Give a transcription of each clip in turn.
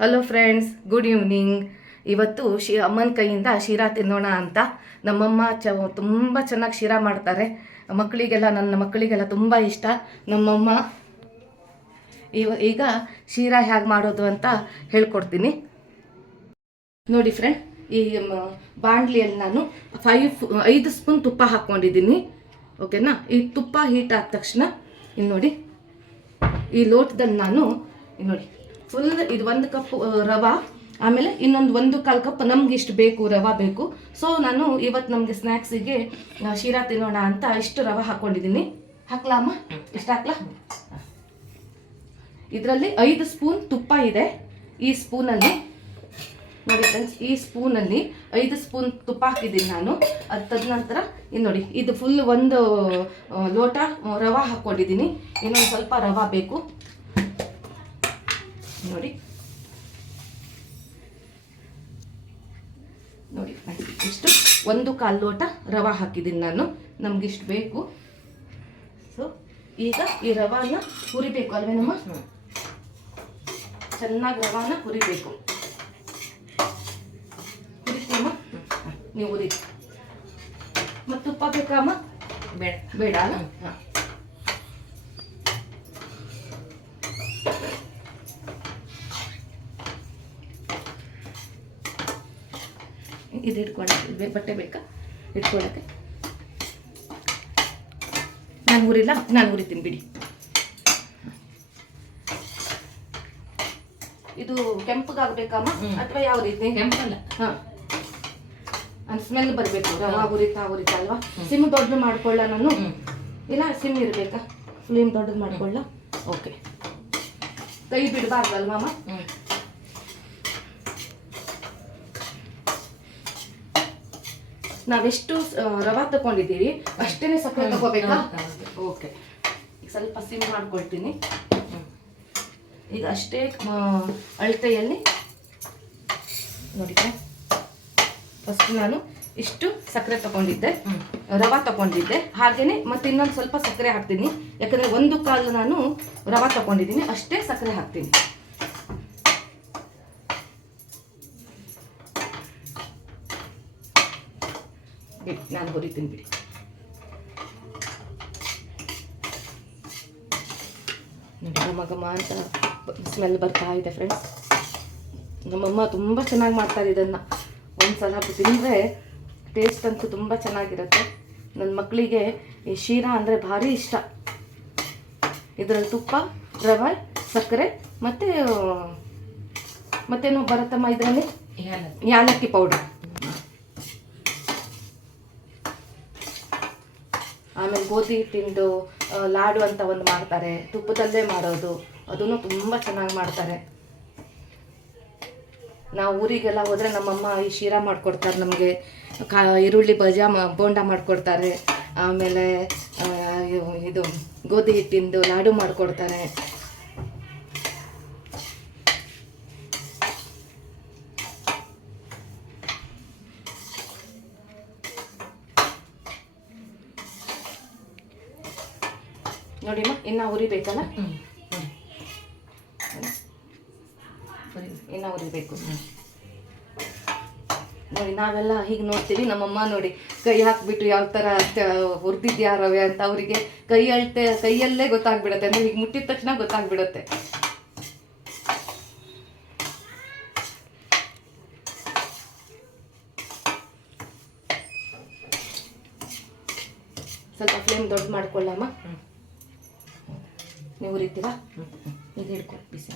Hello friends, good evening. ಇವತ್ತು ಅಮ್ಮನ ಕೈಯಿಂದ ಶಿರಾ ತಿನ್ನೋಣ ಅಂತ. ನಮ್ಮಮ್ಮ ತುಂಬ ಚೆನ್ನಾಗಿ ಶಿರಾ ಮಾಡ್ತಾರೆ. ನನ್ನ ಮಕ್ಕಳಿಗೆಲ್ಲ ತುಂಬ ಇಷ್ಟ. ನಮ್ಮಮ್ಮ ಈಗ ಶಿರಾ ಹೇಗೆ ಮಾಡೋದು ಅಂತ ಹೇಳ್ಕೊಡ್ತೀನಿ ನೋಡಿ ಫ್ರೆಂಡ್. ಈ ಬಾಣಲಿಯಲ್ಲಿ ನಾನು 5 ಸ್ಪೂನ್ ತುಪ್ಪ ಹಾಕ್ಕೊಂಡಿದ್ದೀನಿ. ಓಕೆನಾ? ಈ ತುಪ್ಪ ಹೀಟ್ ಆದ ತಕ್ಷಣ ಇಲ್ಲಿ ನೋಡಿ, ಈ ಲೋಟದಲ್ಲಿ ನಾನು ನೋಡಿ ಫುಲ್ ಇದು 1 ಕಪ್ ರವೆ, ಆಮೇಲೆ ಇನ್ನೊಂದು 1/4 ಕಪ್ ನಮ್ಗೆ ಇಷ್ಟು ಬೇಕು ರವೆ ಬೇಕು. ಸೊ ನಾನು ಇವತ್ತು ನಮಗೆ ಸ್ನ್ಯಾಕ್ಸಿಗೆ ಶಿರಾ ತಿನ್ನೋಣ ಅಂತ ಇಷ್ಟು ರವೆ ಹಾಕ್ಕೊಂಡಿದ್ದೀನಿ. ಹಾಕ್ಲಾ ಅಮ್ಮ? ಇಷ್ಟು ಹಾಕ್ಲಾ? ಇದರಲ್ಲಿ 5 ಸ್ಪೂನ್ ತುಪ್ಪ ಇದೆ. ಈ ಸ್ಪೂನಲ್ಲಿ ನೋಡಿ ಫ್ರೆಂಡ್ಸ್, ಈ ಸ್ಪೂನಲ್ಲಿ 5 ಸ್ಪೂನ್ ತುಪ್ಪ ಹಾಕಿದ್ದೀನಿ ನಾನು. ಅದು ತದನಂತರ ಇದು ನೋಡಿ, ಇದು ಫುಲ್ 1 ಲೋಟ ರವೆ ಹಾಕ್ಕೊಂಡಿದ್ದೀನಿ. ಇನ್ನೊಂದು ಸ್ವಲ್ಪ ರವೆ ಬೇಕು ನೋಡಿ. ನೋಡಿ ಇಷ್ಟು 1/4 ಲೋಟ ರವೆ ಹಾಕಿದ್ದೀನಿ ನಾನು. ನಮಗಿಷ್ಟು ಬೇಕು. ಸೊ ಈಗ ಈ ರವಾನ ಹುರಿಬೇಕು ಅಲ್ವೇನಮ್ಮ? ಚೆನ್ನಾಗಿ ರವಾನ ಹುರಿಬೇಕು. ಹುರಿತೀಮ್ಮ? ನೀವು ಹುರಿ. ಮತ್ತು ತುಪ್ಪ ಬೇಕಮ್ಮ? ಬೇಡ ಅಲ್ಲ? ಹಾಂ. ಇದು ಇಟ್ಕೊಳ್ಳೋಕೆ ಬಟ್ಟೆ ಬೇಕಾ ಇಟ್ಕೊಳ್ಳೋಕ್ಕೆ? ನಾನು ಹುರಿಲ್ಲ, ನಾನು ಹುರಿತೀನಿ ಬಿಡಿ. ಇದು ಕೆಂಪಗಾಗಬೇಕಮ್ಮ ಅಥವಾ ಯಾವ ರೀತಿ? ಕೆಂಪಲ್ಲ. ಹಾಂ, ಸ್ಮೆಲ್ ಬರಬೇಕು. ರವಾ ಹುರಿತಾ ಅಲ್ವಾ? ಸಿಮ್ ದೊಡ್ಡದು ಮಾಡ್ಕೊಳ್ಳ ನಾನು, ಇಲ್ಲ ಸಿಮ್ ಇರಬೇಕಾ? ಫ್ಲೇಮ್ ದೊಡ್ಡದು ಮಾಡ್ಕೊಳ್ಳ? ಓಕೆ. ಕೈ ಬಿಡಬಾರ್ದಲ್ವಾ ಅಮ್ಮ? ನಾವೆಷ್ಟು ರವೆ ತಗೊಂಡಿದ್ದೀವಿ ಅಷ್ಟೇ ಸಕ್ಕರೆ ತಗೋಬೇಕಾ? ಓಕೆ. ಈಗ ಸ್ವಲ್ಪ ಸಿಮ್ ಮಾಡ್ಕೊಳ್ತೀನಿ. ಈಗ ಅಷ್ಟೇ ಅಳತೆಯಲ್ಲಿ ನೋಡಿ. ಫಸ್ಟ್ ನಾನು ಇಷ್ಟು ಸಕ್ಕರೆ ತಗೊಂಡಿದ್ದೆ, ರವೆ ತಗೊಂಡಿದ್ದೆ. ಹಾಗೇನೆ ಮತ್ತೆ ಇನ್ನೊಂದು ಸ್ವಲ್ಪ ಸಕ್ಕರೆ ಹಾಕ್ತೀನಿ. ಯಾಕಂದರೆ 1/4 ನಾನು ರವೆ ತಗೊಂಡಿದ್ದೀನಿ, ಅಷ್ಟೇ ಸಕ್ಕರೆ ಹಾಕ್ತೀನಿ. ನಾನು ಹುರಿತೀನಿ ಬಿಡಿ. ನೋಡಿ, ಘಮ ಅಂತ ಸ್ಮೆಲ್ ಬರ್ತಾ ಇದೆ ಫ್ರೆಂಡ್ಸ್. ನಮ್ಮಮ್ಮ ತುಂಬ ಚೆನ್ನಾಗಿ ಮಾಡ್ತಾರೆ ಇದನ್ನು. ಒಂದ್ಸಲ ತಿಂದರೆ ಟೇಸ್ಟ್ ಅಂತೂ ತುಂಬ ಚೆನ್ನಾಗಿರುತ್ತೆ. ನನ್ನ ಮಕ್ಕಳಿಗೆ ಈ ಶಿರಾ ಅಂದರೆ ಭಾರಿ ಇಷ್ಟ. ಇದರಲ್ಲಿ ತುಪ್ಪ, ರವೆ, ಸಕ್ಕರೆ ಮತ್ತೇನು ಬರುತ್ತಮ್ಮ ಇದರಲ್ಲಿ? ಯಾಲಕ್ಕಿ ಪೌಡರ್. ಆಮೇಲೆ ಗೋಧಿ ಹಿಟ್ಟಿಂದು ಲಾಡು ಅಂತ ಒಂದು ಮಾಡ್ತಾರೆ, ತುಪ್ಪದಲ್ಲೇ ಮಾಡೋದು. ಅದನ್ನು ತುಂಬ ಚೆನ್ನಾಗಿ ಮಾಡ್ತಾರೆ. ನಾವು ಊರಿಗೆಲ್ಲ ಹೋದರೆ ನಮ್ಮಮ್ಮ ಈ ಶಿರಾ ಮಾಡಿಕೊಡ್ತಾರೆ ನಮಗೆ. ಈರುಳ್ಳಿ ಬೋಂಡ ಮಾಡಿಕೊಡ್ತಾರೆ. ಆಮೇಲೆ ಇದು ಗೋಧಿ ಹಿಟ್ಟಿಂದು ಲಾಡು ಮಾಡಿಕೊಡ್ತಾರೆ. ನೋಡಿಮ್ಮ, ಇನ್ನು ಉರಿಬೇಕಲ್ಲ? ಇನ್ನು ಉರಿಬೇಕು ನೋಡಿ. ನಾವೆಲ್ಲ ಹೀಗೆ ನೋಡ್ತೀವಿ, ನಮ್ಮಮ್ಮ ನೋಡಿ ಕೈ ಹಾಕ್ಬಿಟ್ಟು ಯಾವ ಥರ ಹುರಿದಿದ್ಯಾ ರವೆ ಅಂತ ಅವರಿಗೆ ಕೈಯಲ್ಲೇ ಗೊತ್ತಾಗ್ಬಿಡುತ್ತೆ. ಅಂದರೆ ಹೀಗೆ ಮುಟ್ಟಿದ ತಕ್ಷಣ ಗೊತ್ತಾಗ್ಬಿಡುತ್ತೆ. ಸ್ವಲ್ಪ ಫ್ಲೇಮ್ ದೊಡ್ಡ ಮಾಡ್ಕೊಳ್ಳಮ್ಮ. ನೀವು ಉರಿತೀರಾ? ಈಗ ಹಿಡ್ಕೊಂಡು ಬಿಸಿ.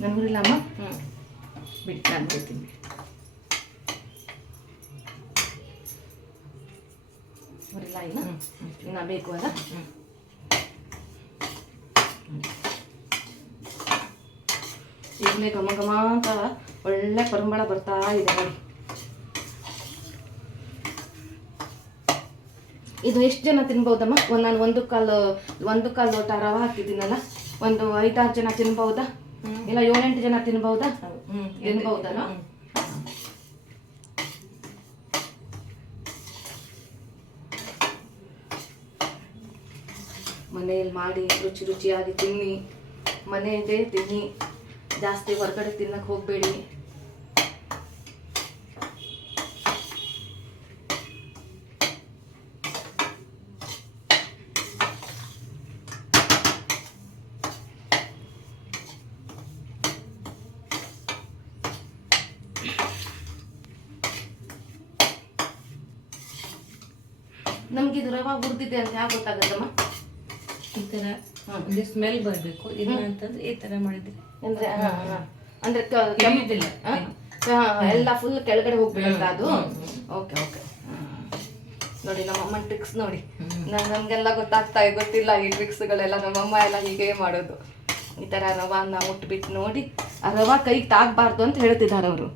ನಾನು ಹುರಿಲಮ್ಮ? ಬಿಡಿ, ನಾನು ಬಿಡ್ತೀನಿ ಬಿಡಿ. ಹುರಿಲ್ಲ ಇನ್ನು ಬೇಕು ಅಲ್ಲ? ಈಗಲೇ ಘಮ ಘಮ ಅಂತ ಒಳ್ಳೆ ಪರಿಮಳ ಬರ್ತಾ ಇದೆ ನೋಡಿ. ಇದು ಎಷ್ಟು ಜನ ತಿನ್ಬೋದಮ್ಮ? ನಾನು ಒಂದು ಕಾಲು ಲೋಟ ರವೆ ಹಾಕಿದ್ದೀನಲ್ಲ, ಒಂದು 5-6 ಜನ ತಿನ್ಬಹುದಾ? ಇಲ್ಲ 7-8 ಜನ ತಿನ್ಬಹುದಾ? ತಿನ್ಬಹುದಲ್ಲ. ಮನೆಯಲ್ಲಿ ಮಾಡಿ ರುಚಿಯಾಗಿ ತಿನ್ನಿ, ಮನೆಯದೇ ತಿನ್ನಿ, ಜಾಸ್ತಿ ಹೊರಗಡೆ ತಿನ್ನಕ್ಕೆ ಹೋಗಬೇಡಿ. ನಮ್ಗೆ ಇದು ರವೆ ಹುರಿದಿದೆ ಅಂತ ಯಾಕೆ ಗೊತ್ತಾಗತ್ತಮ್ಮ? ಈ ಥರ ಸ್ಮೆಲ್ ಬರಬೇಕು. ಇಲ್ಲ ಅಂತಂದ್ರೆ ಈ ಥರ ಮಾಡಿದ್ರೆ ಅಂದ್ರೆ ಅಂದ್ರೆ ಎಲ್ಲ ಫುಲ್ ಕೆಳಗಡೆ ಹೋಗ್ಬಿಡುತ್ತೆ ಅದು. ಓಕೆ ಓಕೆ, ನೋಡಿ ನಮ್ಮಮ್ಮನ ಟ್ರಿಕ್ಸ್ ನೋಡಿ. ನಮಗೆಲ್ಲ ಗೊತ್ತಿಲ್ಲ ಈ ಟ್ರಿಕ್ಸ್ಗಳೆಲ್ಲ. ನಮ್ಮಮ್ಮ ಎಲ್ಲ ಹೀಗೆ ಮಾಡೋದು. ಈ ಥರ ರವಾನ ಮುಟ್ಬಿಟ್ಟು ನೋಡಿ, ಆ ರವಾ ಕೈಗೆ ತಾಗಬಾರ್ದು ಅಂತ ಹೇಳ್ತಿದ್ದಾರೆ ಅವರು.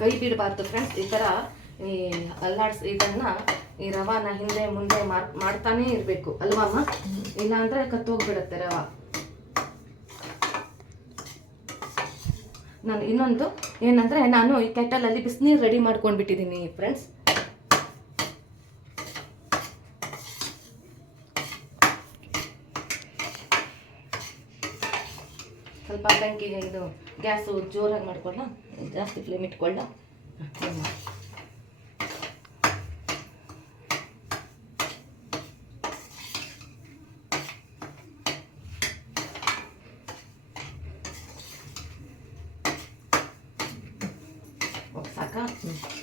ಕೈ ಬಿಡಬಾರ್ದು ಫ್ರೆಂಡ್ಸ್. ಈ ಥರ ಇದನ್ನ ಈ ರವಾನ ಹಿಂದೆ ಮುಂದೆ ಮಾಡ್ತಾನೇ ಇರಬೇಕು ಅಲ್ವಮ್ಮ? ಇಲ್ಲಾಂದ್ರೆ ಕತ್ತೋಗ್ಬಿಡುತ್ತೆ ರವಾ. ನಾನು ಇನ್ನೊಂದು ಏನಂದ್ರೆ, ನಾನು ಈ ಕೆಟಲಲ್ಲಿ ಬಿಸಿನೀರು ರೆಡಿ ಮಾಡ್ಕೊಂಡ್ಬಿಟ್ಟಿದ್ದೀನಿ ಫ್ರೆಂಡ್ಸ್. ಸ್ವಲ್ಪ ಬೆಂಕಿ ಇದು ಗ್ಯಾಸು ಜೋರಾಗಿ ಮಾಡ್ಕೊಳ್ಳ, ಜಾಸ್ತಿ ಫ್ಲೇಮ್ ಇಟ್ಕೊಳ್ಳ. ಸಾಕಾ?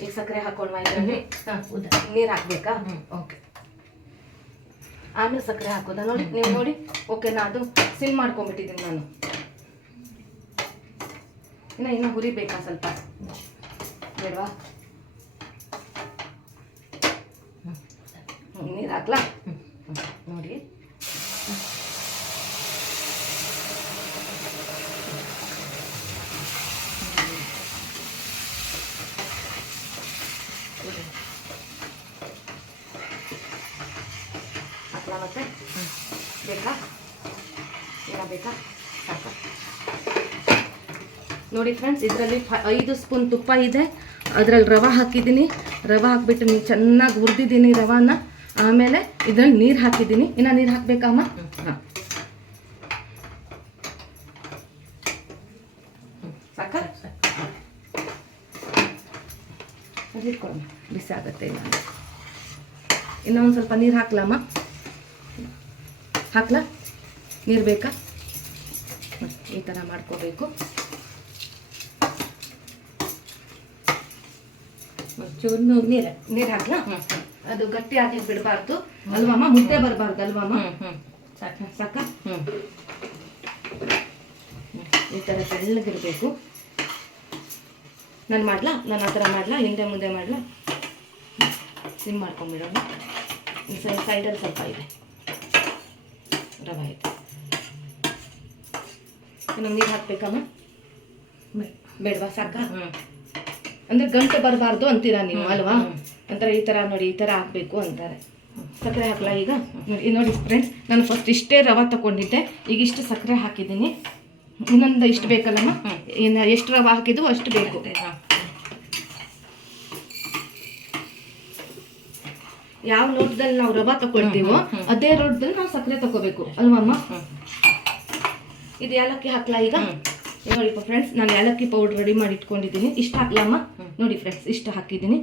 ಈಗ ಸಕ್ಕರೆ ಹಾಕೊಂಡ್ವಾ ಇದರಲ್ಲಿ? ನೀರು ಹಾಕ್ಬೇಕಾ? ಓಕೆ, ಆಮೇಲೆ ಸಕ್ಕರೆ ಹಾಕೋದಾ? ನೋಡಿ ನೀವು ನೋಡಿ. ಓಕೆನಾ? ಅದು ಸಿಮ್ ಮಾಡ್ಕೊಂಡ್ಬಿಟ್ಟಿದ್ದೀನಿ ನಾನು. ಇನ್ನು ಹುರಿಬೇಕಾ ಸ್ವಲ್ಪ? ಬೇಡವಾ? ನೀರು ಹಾಕ್ಲಾ? ನೋಡಿ, ಹಾಕ್ಲಾ ಮತ್ತೆ? ಬೇಕಾ? ಇಲ್ಲ ಬೇಕಾ? ಸಾಕಾ? ನೋಡಿ ಫ್ರೆಂಡ್ಸ್, ಇದರಲ್ಲಿ 5 ಸ್ಪೂನ್ ತುಪ್ಪ ಇದೆ. ಅದರಲ್ಲಿ ರವೆ ಹಾಕಿದ್ದೀನಿ. ರವೆ ಹಾಕ್ಬಿಟ್ಟು ನೀವು ಚೆನ್ನಾಗಿ ಹುರಿದಿದ್ದೀನಿ ರವಾನ. ಆಮೇಲೆ ಇದರಲ್ಲಿ ನೀರು ಹಾಕಿದ್ದೀನಿ. ಇನ್ನು ನೀರು ಹಾಕಬೇಕಮ್ಮ? ಹಾಂ, ಸಾಕಾ? ಅದು ಇಟ್ಕೊಳ್ಳೋಣ, ಬಿಸಿ ಆಗುತ್ತೆ. ಇನ್ನೊಂದು ಸ್ವಲ್ಪ ನೀರು ಹಾಕ್ಲಮ್ಮ? ಹಾಕ್ಲಾ? ನೀರು ಬೇಕಾ? ಈ ಥರ ಮಾಡ್ಕೋಬೇಕು. ಚೂರು ನೀರು ಹಾಕ್ಲಾ? ಅದು ಗಟ್ಟಿ ಆಗ್ಲಿಕ್ಕೆ ಬಿಡಬಾರ್ದು ಅಲ್ವಮ್ಮ? ಮುದ್ದೆ ಬರಬಾರ್ದು ಅಲ್ವಮ್ಮ? ಸಾಕ? ಈ ಥರ ತೆಳ್ಳಗಿರಬೇಕು. ನಾನು ಮಾಡ್ಲಾ? ನಾನು ಆ ಥರ ಮಾಡ್ಲಾ? ಹಿಂದೆ ಮುಂದೆ ಮಾಡ್ಲಾ? ಸಿಮ್ ಮಾಡ್ಕೊಂಡ್ಬಿಡೋಣ. ಸೈಡಲ್ಲಿ ಸ್ವಲ್ಪ ಇದೆ ರವೆ ಇದೆ. ಇನ್ನು ನೀರು ಹಾಕ್ಬೇಕಮ್ಮ? ಬೇಡವಾ? ಸಾಕಾ? ಅಂದರೆ ಗಂಟು ಬರಬಾರ್ದು ಅಂತೀರಾ ನೀವು ಅಲ್ವಾ? ಒಂಥರ ಈ ಥರ ನೋಡಿ, ಈ ಥರ ಹಾಕಬೇಕು ಅಂತಾರೆ. ಸಕ್ಕರೆ ಹಾಕಲಾ ಈಗ? ನೋಡಿ ಫ್ರೆಂಡ್ಸ್, ನಾನು ಫಸ್ಟ್ ಇಷ್ಟೇ ರವೆ ತಗೊಂಡಿದ್ದೆ. ಈಗ ಇಷ್ಟು ಸಕ್ಕರೆ ಹಾಕಿದ್ದೀನಿ. ಇನ್ನೊಂದು ಇಷ್ಟು ಬೇಕಲ್ಲಮ್ಮ? ಇನ್ನು ಎಷ್ಟು ರವೆ ಹಾಕಿದ್ದು ಅಷ್ಟು ಬೇಕು. ಯಾವ ಲೋಟದಲ್ಲಿ ನಾವು ರವೆ ತಗೊಳ್ತೀವೋ ಅದೇ ಲೋಟದಲ್ಲಿ ನಾವು ಸಕ್ಕರೆ ತಗೋಬೇಕು ಅಲ್ವಮ್ಮ? ಇದು ಏಲಕ್ಕಿ ಹಾಕ್ಲಾ ಈಗ? ನೋಡಿಪ್ಪ ಫ್ರೆಂಡ್ಸ್, ನಾನು ಏಲಕ್ಕಿ ಪೌಡ್ರ್ ರೆಡಿ ಮಾಡಿ ಇಟ್ಕೊಂಡಿದ್ದೀನಿ. ಇಷ್ಟು ಹಾಕ್ಲಮ್ಮ? ನೋಡಿ ಫ್ರೆಂಡ್ಸ್, ಇಷ್ಟು ಹಾಕಿದ್ದೀನಿ.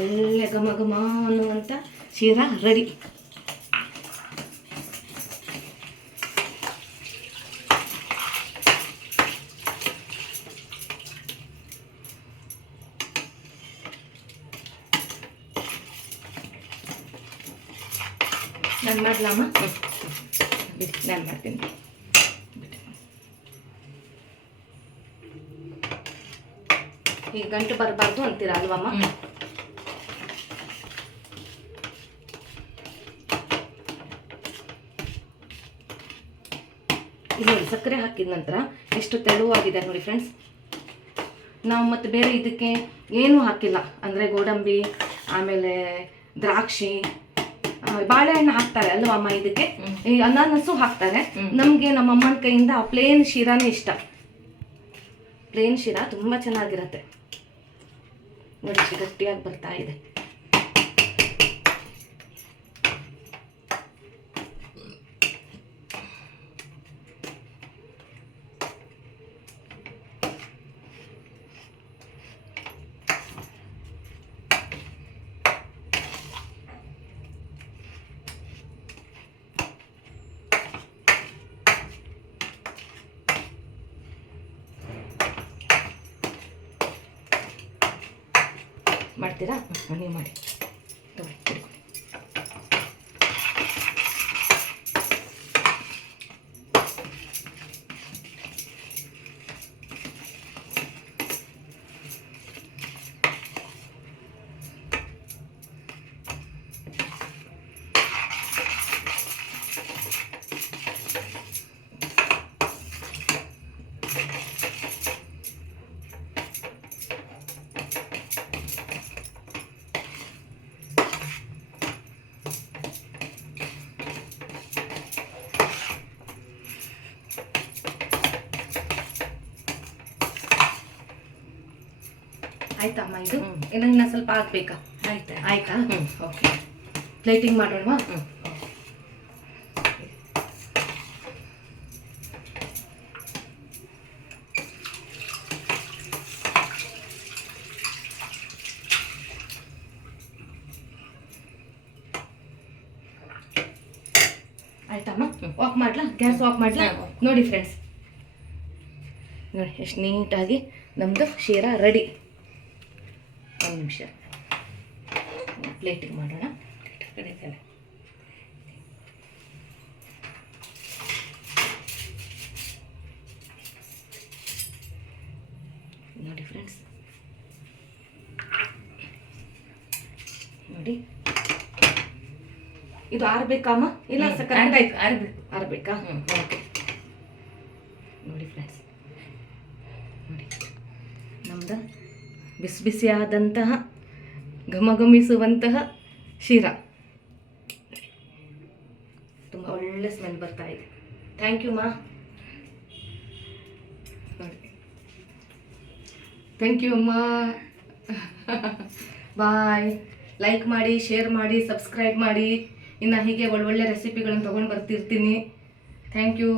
ಒಳ್ಳೆ ಘಮ ಘಮ ಅನ್ನುವಂಥ ಶೀರಾ ರೆಡಿ. ನಾನು ಮಾಡಲಮ್ಮ? ನಾನು ಮಾಡ್ತೀನಿ. ಈಗ ಗಂಟು ಬರಬಾರ್ದು ಅಂತೀರಾ ಅಲ್ವಮ್ಮ? ಇದು ಸಕ್ಕರೆ ಹಾಕಿದ ನಂತರ ಎಷ್ಟು ತೆಳುವಾಗಿದೆ ನೋಡಿ ಫ್ರೆಂಡ್ಸ್. ನಾವು ಮತ್ತೆ ಬೇರೆ ಇದಕ್ಕೆ ಏನೂ ಹಾಕಿಲ್ಲ, ಅಂದರೆ ಗೋಡಂಬಿ, ಆಮೇಲೆ ದ್ರಾಕ್ಷಿ, ಬಾಳೆಹಣ್ಣು ಹಾಕ್ತಾರೆ ಅಲ್ವಾ ಅಮ್ಮ ಇದಕ್ಕೆ, ಈ ಅನಾನಸು ಹಾಕ್ತಾರೆ. ನಮಗೆ ನಮ್ಮ ಅಮ್ಮನ ಕೈಯಿಂದ ಪ್ಲೇನ್ ಶಿರಾನೇ ಇಷ್ಟ. ಪ್ಲೇನ್ ಶಿರಾ ತುಂಬ ಚೆನ್ನಾಗಿರುತ್ತೆ ನೋಡಿ, ಗಟ್ಟಿಯಾಗಿ ಬರ್ತಾ ಇದೆ. ಮಾಡ್ತೀರಾ? ನೀವು ಮಾಡಿ ತಗೊಳ್ಳಿ. ಆಯ್ತಾ ಅಮ್ಮ? ಇದು ಇನ್ನೂ ಸ್ವಲ್ಪ ಹಾಕ್ಬೇಕಾ? ಆಯ್ತಾ? ಓಕೆ, ಪ್ಲೇಟಿಂಗ್ ಮಾಡೋಣವಾ? ಆಯ್ತಮ್ಮ? ಆಫ್ ಮಾಡ್ಲಾ? ಗ್ಯಾಸ್ ಆಫ್ ಮಾಡ್ಲಾ? ನೋಡಿ ಫ್ರೆಂಡ್ಸ್, ನೋಡಿ ಎಷ್ಟು ನೀಟಾಗಿ ನಮ್ಮದು ಶೀರಾ ರೆಡಿ. ಒಂದು ನಿಮಿಷ ಪ್ಲೇಟಿಗೆ ಮಾಡೋಣ. ನೋಡಿ ಫ್ರೆಂಡ್ಸ್, ನೋಡಿ ಇದು ಆರ್ಬೇಕಾಮ್ಮ? ಇಲ್ಲ ಸಕ್ಕರೆ ಆರ್ಬೇಕಾ? ಓಕೆ. ನೋಡಿ ಫ್ರೆಂಡ್ಸ್, ನೋಡಿ ನಮ್ದು ಬಿಸಿ ಬಿಸಿಯಾದಂತಹ ಘಮಘಮಿಸುವಂತಹ ಶೀರಾ, ತುಂಬ ಒಳ್ಳೆ ಸ್ಮೆಲ್ ಬರ್ತಾ ಇದೆ. ಥ್ಯಾಂಕ್ ಯು ಮಾ. ಥ್ಯಾಂಕ್ ಯು ಅಮ್ಮ. ಬಾಯ್. ಲೈಕ್ ಮಾಡಿ, ಶೇರ್ ಮಾಡಿ, ಸಬ್ಸ್ಕ್ರೈಬ್ ಮಾಡಿ. ಇನ್ನು ಹೀಗೆ ಒಳ್ಳೊಳ್ಳೆ ರೆಸಿಪಿಗಳನ್ನು ತೊಗೊಂಡು ಬರ್ತಿರ್ತೀನಿ. Thank you.